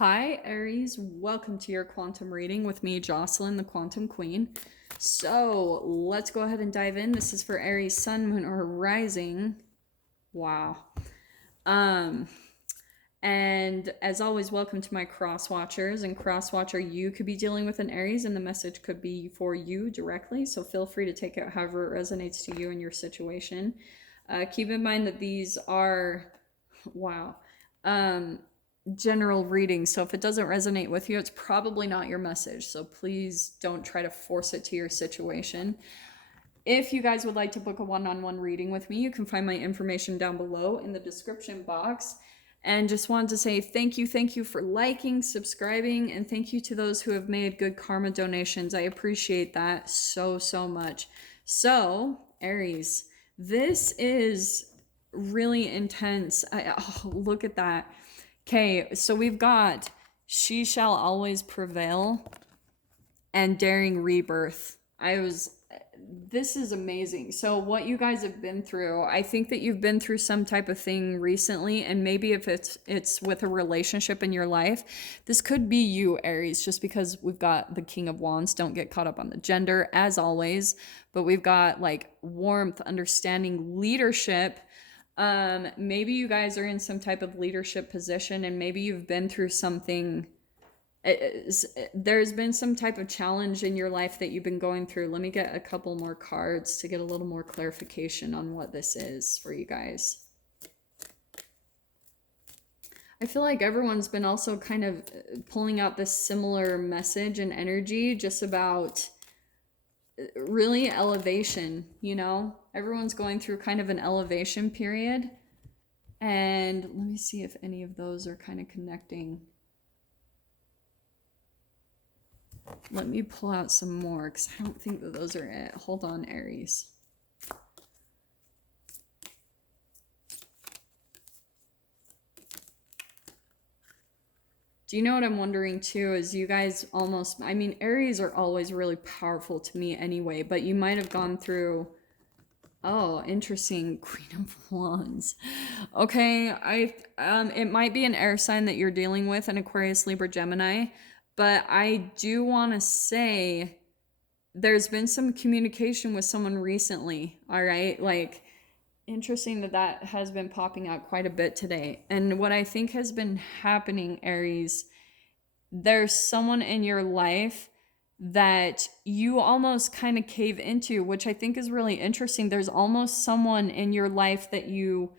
Hi, Aries. Welcome to your quantum reading with me, Jocelyn, the Quantum Queen. So let's go ahead and dive in. This is for Aries, Sun, Moon, or Rising. Wow. And as always, welcome to my cross watchers. And cross watcher, you could be dealing with an Aries, and the message could be for you directly. So feel free to take it however it resonates to you and your situation. Keep in mind that these are, wow, general readings. So if it doesn't resonate with you, it's probably not your message. So please don't try to force it to your situation. If you guys would like to book a one-on-one reading with me, you can find my information down below in the description box. And just wanted to say thank you for liking, subscribing, and thank you to those who have made good karma donations. I appreciate that so much. So, Aries, this is really intense. Look at that. Okay, so we've got She Shall Always Prevail and Daring Rebirth. This is amazing. So what you guys have been through, I think that you've been through some type of thing recently, and maybe if it's with a relationship in your life, this could be you, Aries, just because we've got the King of Wands. Don't get caught up on the gender, as always, but we've got like warmth, understanding, leadership. Maybe you guys are in some type of leadership position, and maybe you've been through something. There's been some type of challenge in your life that you've been going through. Let me get a couple more cards to get a little more clarification on what this is for you guys. I feel like everyone's been also kind of pulling out this similar message and energy just about really elevation, you know? Everyone's going through kind of an elevation period. And let me see if any of those are kind of connecting. Let me pull out some more because I don't think that those are it. Hold on, Aries. Do you know what I'm wondering too is you guys almost, I mean, Aries are always really powerful to me anyway, but you might have gone through, oh, interesting, Queen of Wands. Okay, it might be an air sign that you're dealing with, an Aquarius, Libra, Gemini. But I do want to say there's been some communication with someone recently, all right? Like, interesting that has been popping out quite a bit today. And what I think has been happening, Aries, there's someone in your life that you almost kind of cave into, which I think is really interesting. There's almost someone in your life that you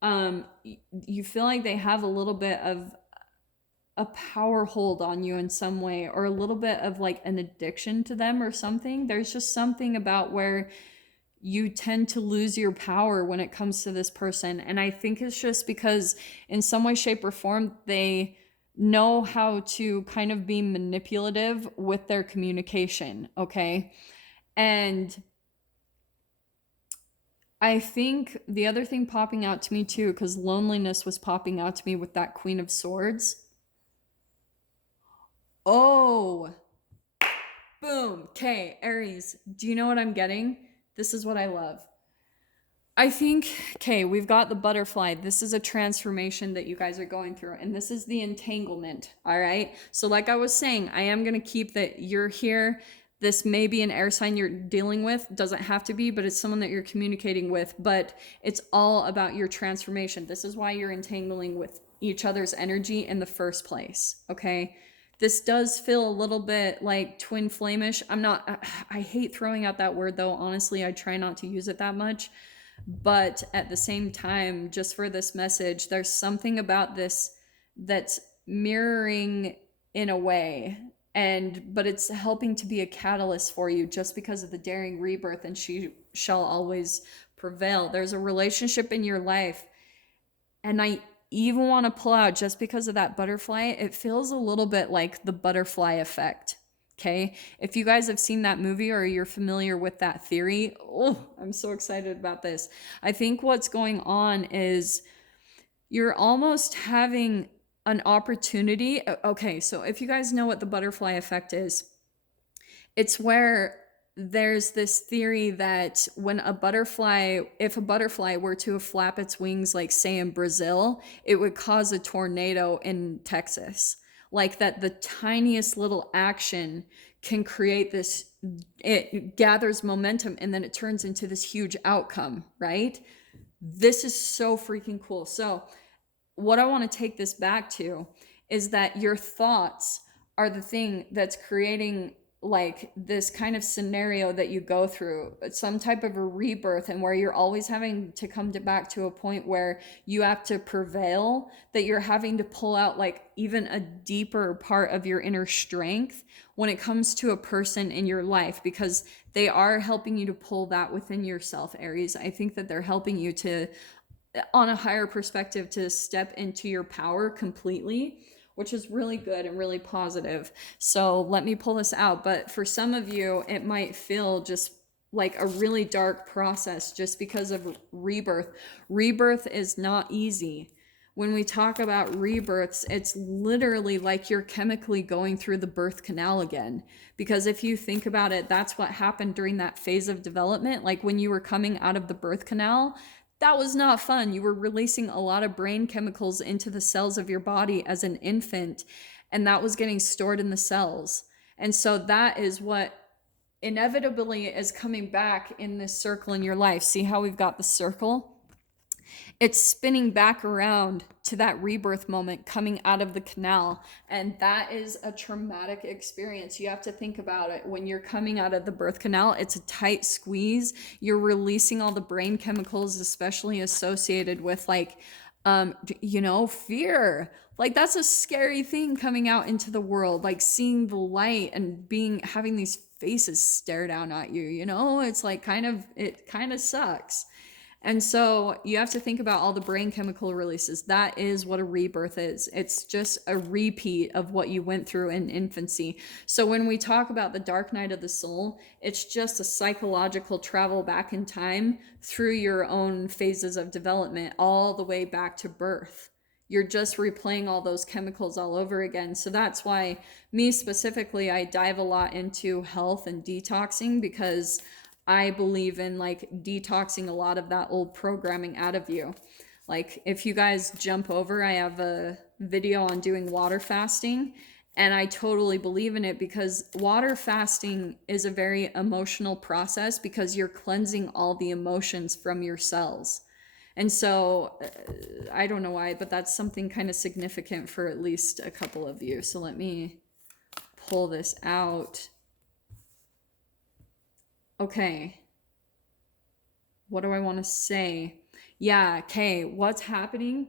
feel like they have a little bit of a power hold on you in some way, or a little bit of like an addiction to them or something. There's just something about where you tend to lose your power when it comes to this person. And I think it's just because in some way, shape, or form, they know how to kind of be manipulative with their communication, okay? And I think the other thing popping out to me too, because loneliness was popping out to me with that Queen of Swords. Oh, boom. Okay, Aries, do you know what I'm getting? This is what I love. I think, okay, we've got the butterfly. This is a transformation that you guys are going through, and this is the entanglement, all right? So like I was saying, I am going to keep that you're here. This may be an air sign you're dealing with. Doesn't have to be, but it's someone that you're communicating with. But it's all about your transformation. This is why you're entangling with each other's energy in the first place, okay? This does feel a little bit like twin flamish. I hate throwing out that word though. Honestly, I try not to use it that much. But at the same time, just for this message, there's something about this that's mirroring in a way. But it's helping to be a catalyst for you just because of the daring rebirth and she shall always prevail. There's a relationship in your life. And I even want to pull out just because of that butterfly. It feels a little bit like the butterfly effect. Okay. If you guys have seen that movie or you're familiar with that theory, oh, I'm so excited about this. I think what's going on is you're almost having an opportunity. Okay. So if you guys know what the butterfly effect is, it's where there's this theory that when if a butterfly were to flap its wings, like say in Brazil, it would cause a tornado in Texas. like that the tiniest little action can create this, it gathers momentum and then it turns into this huge outcome, right? This is so freaking cool. So what I want to take this back to is that your thoughts are the thing that's creating like this kind of scenario that you go through, some type of a rebirth, and where you're always having to come back to a point where you have to prevail, that you're having to pull out like even a deeper part of your inner strength when it comes to a person in your life, because they are helping you to pull that within yourself, Aries. I think that they're helping you to, on a higher perspective, to step into your power completely, which is really good and really positive. So let me pull this out. But for some of you, it might feel just like a really dark process just because of rebirth. Rebirth is not easy. When we talk about rebirths, it's literally like you're chemically going through the birth canal again. Because if you think about it, that's what happened during that phase of development. Like when you were coming out of the birth canal, that was not fun. You were releasing a lot of brain chemicals into the cells of your body as an infant, and that was getting stored in the cells. And so that is what inevitably is coming back in this circle in your life. See how we've got the circle? It's spinning back around to that rebirth moment coming out of the canal. And that is a traumatic experience. You have to think about it. When you're coming out of the birth canal, it's a tight squeeze. You're releasing all the brain chemicals, especially associated with like, fear. Like that's a scary thing coming out into the world, like seeing the light and having these faces stare down at you, it's like it kind of sucks. And so you have to think about all the brain chemical releases. That is what a rebirth is. It's just a repeat of what you went through in infancy. So when we talk about the dark night of the soul, it's just a psychological travel back in time through your own phases of development, all the way back to birth. You're just replaying all those chemicals all over again. So that's why me specifically, I dive a lot into health and detoxing, because I believe in like detoxing a lot of that old programming out of you. Like if you guys jump over, I have a video on doing water fasting, and I totally believe in it, because water fasting is a very emotional process, because you're cleansing all the emotions from your cells. And so I don't know why, but that's something kind of significant for at least a couple of you. So let me pull this out. Okay. What do I want to say? Yeah, okay. What's happening?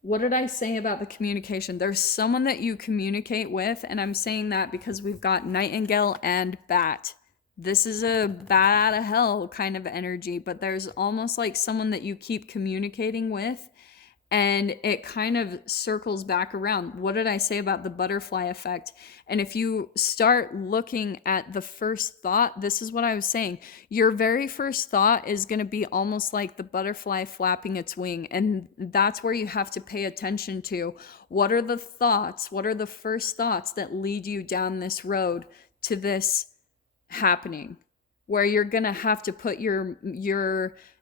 What did I say about the communication? There's someone that you communicate with, and I'm saying that because we've got Nightingale and Bat. This is a bat out of hell kind of energy, but there's almost like someone that you keep communicating with, and it kind of circles back around. What did I say about the butterfly effect? And if you start looking at the first thought, this is what I was saying. Your very first thought is going to be almost like the butterfly flapping its wing. And that's where you have to pay attention to. What are the thoughts? What are the first thoughts that lead you down this road to this happening, where you're going to have to put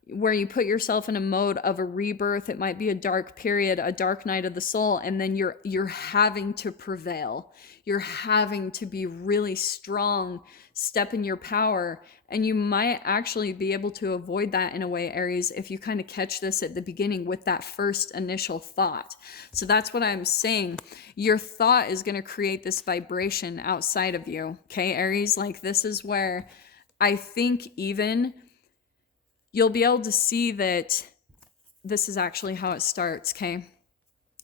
where you put yourself in a mode of a rebirth. It might be a dark period, a dark night of the soul, and then you're having to prevail. You're having to be really strong, step in your power, and you might actually be able to avoid that in a way, Aries, if you kind of catch this at the beginning with that first initial thought. So that's what I'm saying. Your thought is going to create this vibration outside of you, okay, Aries? Like this is where I think even you'll be able to see that this is actually how it starts, okay?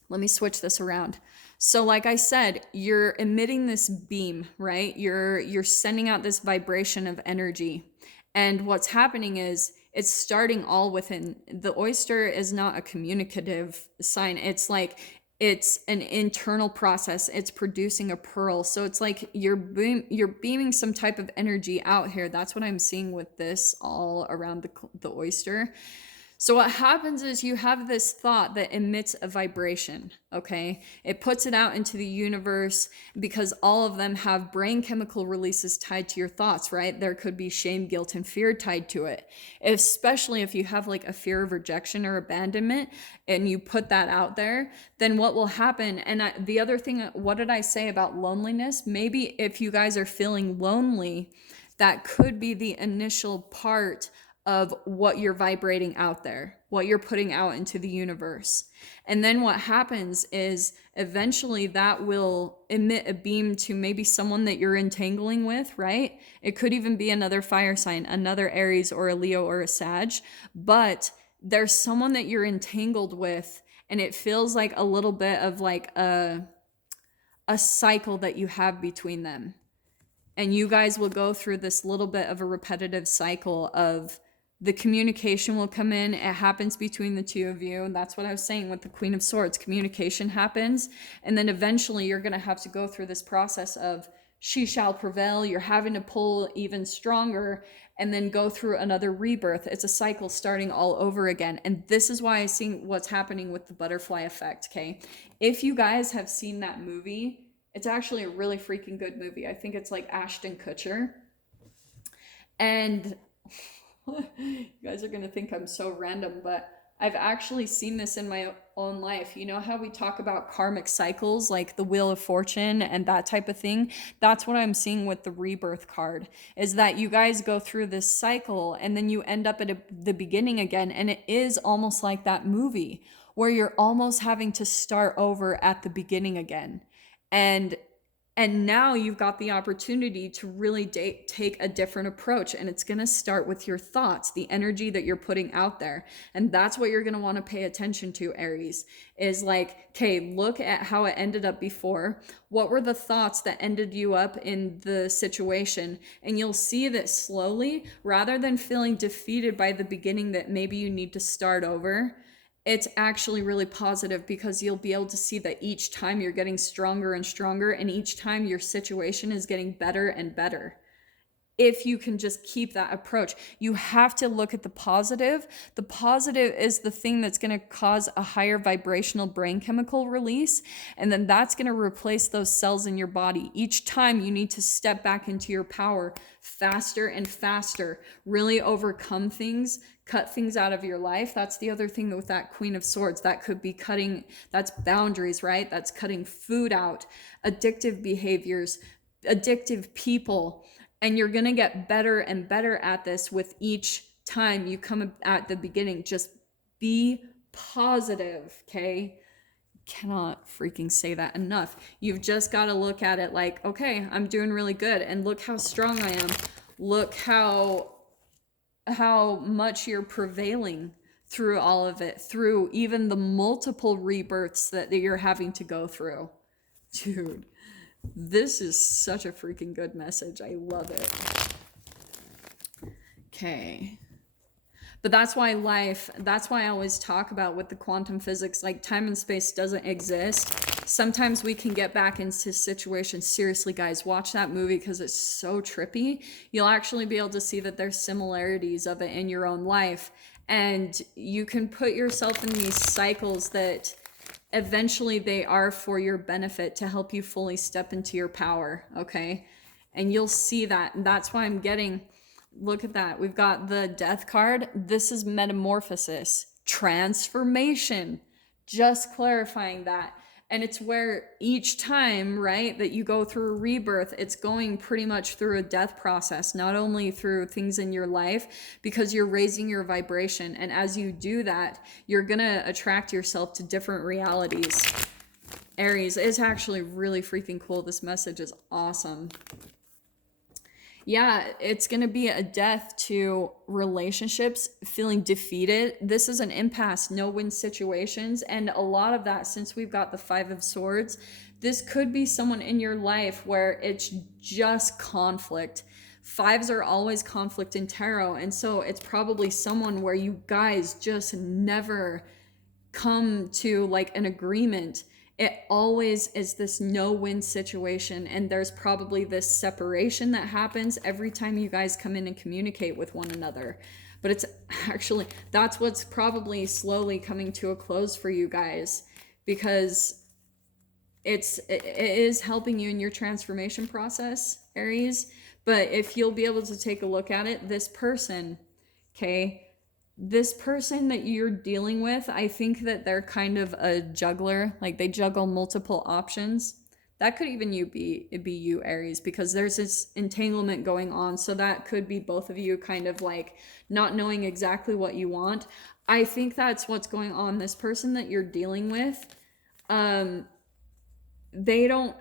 Let me switch this around. So like I said, you're emitting this beam, right? You're sending out this vibration of energy. And what's happening is it's starting all within. The oyster is not a communicative sign. It's like it's an internal process. It's producing a pearl. So it's like you're beaming some type of energy out here. That's what I'm seeing with this all around the oyster. So what happens is you have this thought that emits a vibration, okay? It puts it out into the universe because all of them have brain chemical releases tied to your thoughts, right? There could be shame, guilt, and fear tied to it. Especially if you have like a fear of rejection or abandonment and you put that out there, then what will happen? And the other thing, what did I say about loneliness? Maybe if you guys are feeling lonely, that could be the initial part of what you're vibrating out there, what you're putting out into the universe. And then what happens is eventually that will emit a beam to maybe someone that you're entangling with, right? It could even be another fire sign, another Aries or a Leo or a Sag, but there's someone that you're entangled with, and it feels like a little bit of like a cycle that you have between them. And you guys will go through this little bit of a repetitive cycle of the communication will come in. It happens between the two of you. And that's what I was saying with the Queen of Swords. Communication happens. And then eventually you're going to have to go through this process of she shall prevail. You're having to pull even stronger and then go through another rebirth. It's a cycle starting all over again. And this is why I see what's happening with the butterfly effect, okay? If you guys have seen that movie, it's actually a really freaking good movie. I think it's like Ashton Kutcher. And you guys are going to think I'm so random, but I've actually seen this in my own life. You know how we talk about karmic cycles, like the Wheel of Fortune and that type of thing? That's what I'm seeing with the rebirth card, is that you guys go through this cycle and then you end up at the beginning again. And it is almost like that movie where you're almost having to start over at the beginning again. And now you've got the opportunity to really take a different approach, and it's going to start with your thoughts, the energy that you're putting out there. And that's what you're going to want to pay attention to, Aries, is like, okay, look at how it ended up before. What were the thoughts that ended you up in the situation? And you'll see that slowly, rather than feeling defeated by the beginning that maybe you need to start over, it's actually really positive, because you'll be able to see that each time you're getting stronger and stronger, and each time your situation is getting better and better. If you can just keep that approach, you have to look at the positive. The positive is the thing that's going to cause a higher vibrational brain chemical release. And then that's going to replace those cells in your body. Each time you need to step back into your power faster and faster, really overcome things, cut things out of your life. That's the other thing with that Queen of Swords. That could be cutting, that's boundaries, right? That's cutting food out, addictive behaviors, addictive people. And you're going to get better and better at this with each time you come at the beginning. Just be positive, okay? Cannot freaking say that enough. You've just got to look at it like, okay, I'm doing really good, and look how strong I am. Look how much you're prevailing through all of it, through even the multiple rebirths that you're having to go through. Dude, this is such a freaking good message. I love it. Okay. But that's why I always talk about with the quantum physics, like time and space doesn't exist. Sometimes we can get back into situations. Seriously, guys, watch that movie because it's so trippy. You'll actually be able to see that there's similarities of it in your own life. And you can put yourself in these cycles that eventually they are for your benefit to help you fully step into your power, okay? And you'll see that. And that's why I'm getting... Look at that. We've got the Death card. This is metamorphosis, transformation, just clarifying that. And it's where each time, right, that you go through a rebirth, it's going pretty much through a death process, not only through things in your life, because you're raising your vibration. And as you do that, you're going to attract yourself to different realities. Aries, it's actually really freaking cool. This message is awesome. Yeah, it's going to be a death to relationships, feeling defeated. This is an impasse, no-win situations. And a lot of that, since we've got the Five of Swords, this could be someone in your life where it's just conflict. Fives are always conflict in tarot. And so it's probably someone where you guys just never come to like an agreement. It always is this no-win situation, and there's probably this separation that happens every time you guys come in and communicate with one another. But it's actually, that's what's probably slowly coming to a close for you guys, because it is helping you in your transformation process, Aries. But if you'll be able to take a look at it, this person, okay, this person that you're dealing with, I think that they're kind of a juggler. Like they juggle multiple options. That could even be you, Aries, because there's this entanglement going on. So that could be both of you kind of like not knowing exactly what you want. I think that's what's going on. This person that you're dealing with, they don't,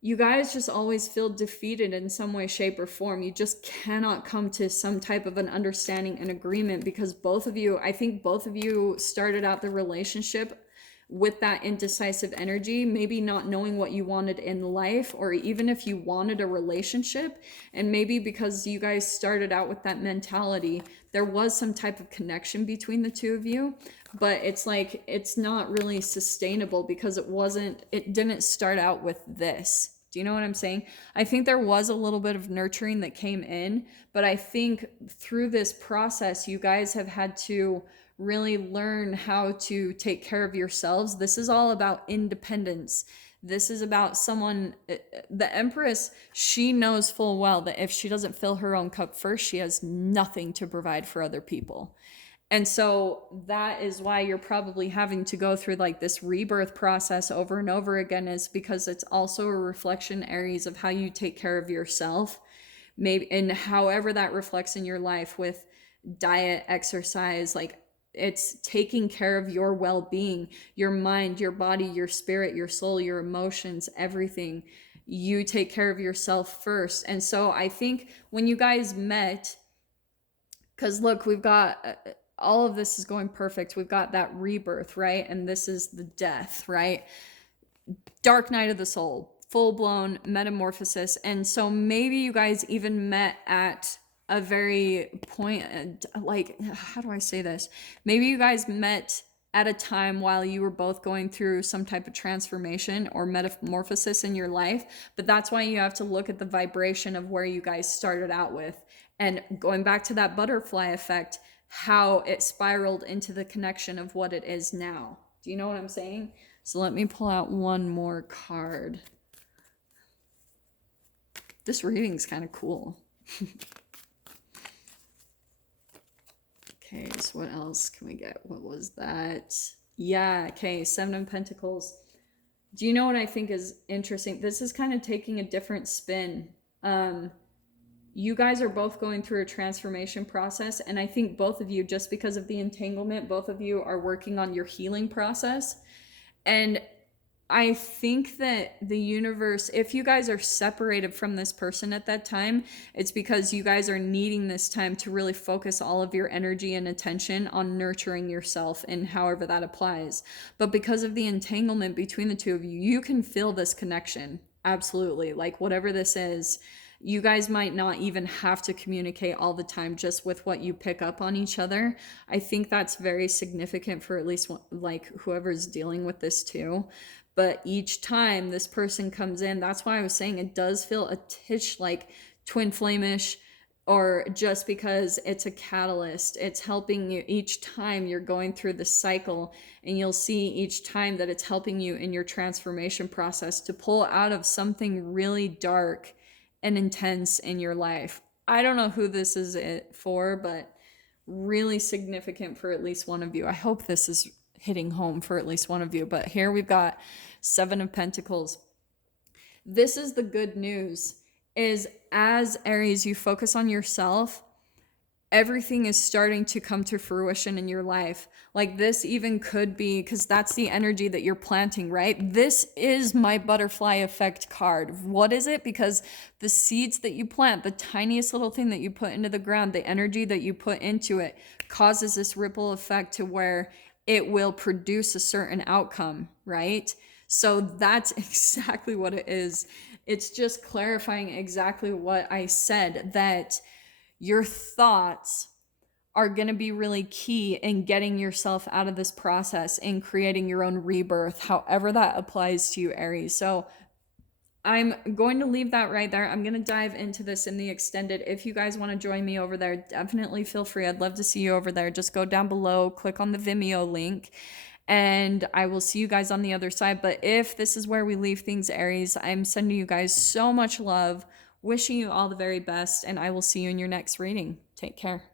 you guys just always feel defeated in some way, shape, or form. You just cannot come to some type of an understanding and agreement, because both of you, I think both of you started out the relationship with that indecisive energy, maybe not knowing what you wanted in life, or even if you wanted a relationship. And maybe because you guys started out with that mentality, there was some type of connection between the two of you, but it's like it's not really sustainable because it didn't start out with this. Do you know what I'm saying? I think there was a little bit of nurturing that came in, but I think through this process, you guys have had to really learn how to take care of yourselves. This is all about independence. This is about someone, the Empress, she knows full well that if she doesn't fill her own cup first, she has nothing to provide for other people. And so that is why you're probably having to go through like this rebirth process over and over again, is because it's also a reflection, Aries, of how you take care of yourself. Maybe, and however that reflects in your life with diet, exercise, like it's taking care of your well-being, your mind, your body, your spirit, your soul, your emotions, everything. You take care of yourself first. And so I think when you guys met, because look, we've got all of this is going perfect. We've got that rebirth, right? And this is the death, right? Dark night of the soul, full-blown metamorphosis. And so maybe you guys even met at a very point, like, how do I say this? Maybe you guys met at a time while you were both going through some type of transformation or metamorphosis in your life. But that's why you have to look at the vibration of where you guys started out with. And going back to that butterfly effect, how it spiraled into the connection of what it is now. Do you know what I'm saying? So let me pull out one more card. This reading's kind of cool. Okay, so what else can we get? What was that? Yeah, okay, Seven of Pentacles. Do you know what I think is interesting? This is kind of taking a different spin. You guys are both going through a transformation process, and I think both of you, just because of the entanglement, both of you are working on your healing process. And I think that the universe, if you guys are separated from this person at that time, it's because you guys are needing this time to really focus all of your energy and attention on nurturing yourself, and however that applies. But because of the entanglement between the two of you, you can feel this connection. Absolutely. Like whatever this is, you guys might not even have to communicate all the time, just with what you pick up on each other. I think that's very significant for at least like whoever's dealing with this too. But each time this person comes in, that's why I was saying it does feel a titch like twin flame-ish, or just because it's a catalyst. It's helping you each time you're going through the cycle, and you'll see each time that it's helping you in your transformation process to pull out of something really dark and intense in your life. I don't know who this is it for, but really significant for at least one of you. I hope this is hitting home for at least one of you. But here we've got Seven of Pentacles. This is the good news, is as Aries, you focus on yourself, everything is starting to come to fruition in your life. Like this even could be, because that's the energy that you're planting, right? This is my butterfly effect card. What is it? Because the seeds that you plant, the tiniest little thing that you put into the ground, the energy that you put into it causes this ripple effect to where it will produce a certain outcome, right? So that's exactly what it is. It's just clarifying exactly what I said, that your thoughts are going to be really key in getting yourself out of this process and creating your own rebirth, however that applies to you, Aries. So I'm going to leave that right there. I'm going to dive into this in the extended. If you guys want to join me over there, definitely feel free. I'd love to see you over there. Just go down below, click on the Vimeo link, and I will see you guys on the other side. But if this is where we leave things, Aries, I'm sending you guys so much love, wishing you all the very best, and I will see you in your next reading. Take care.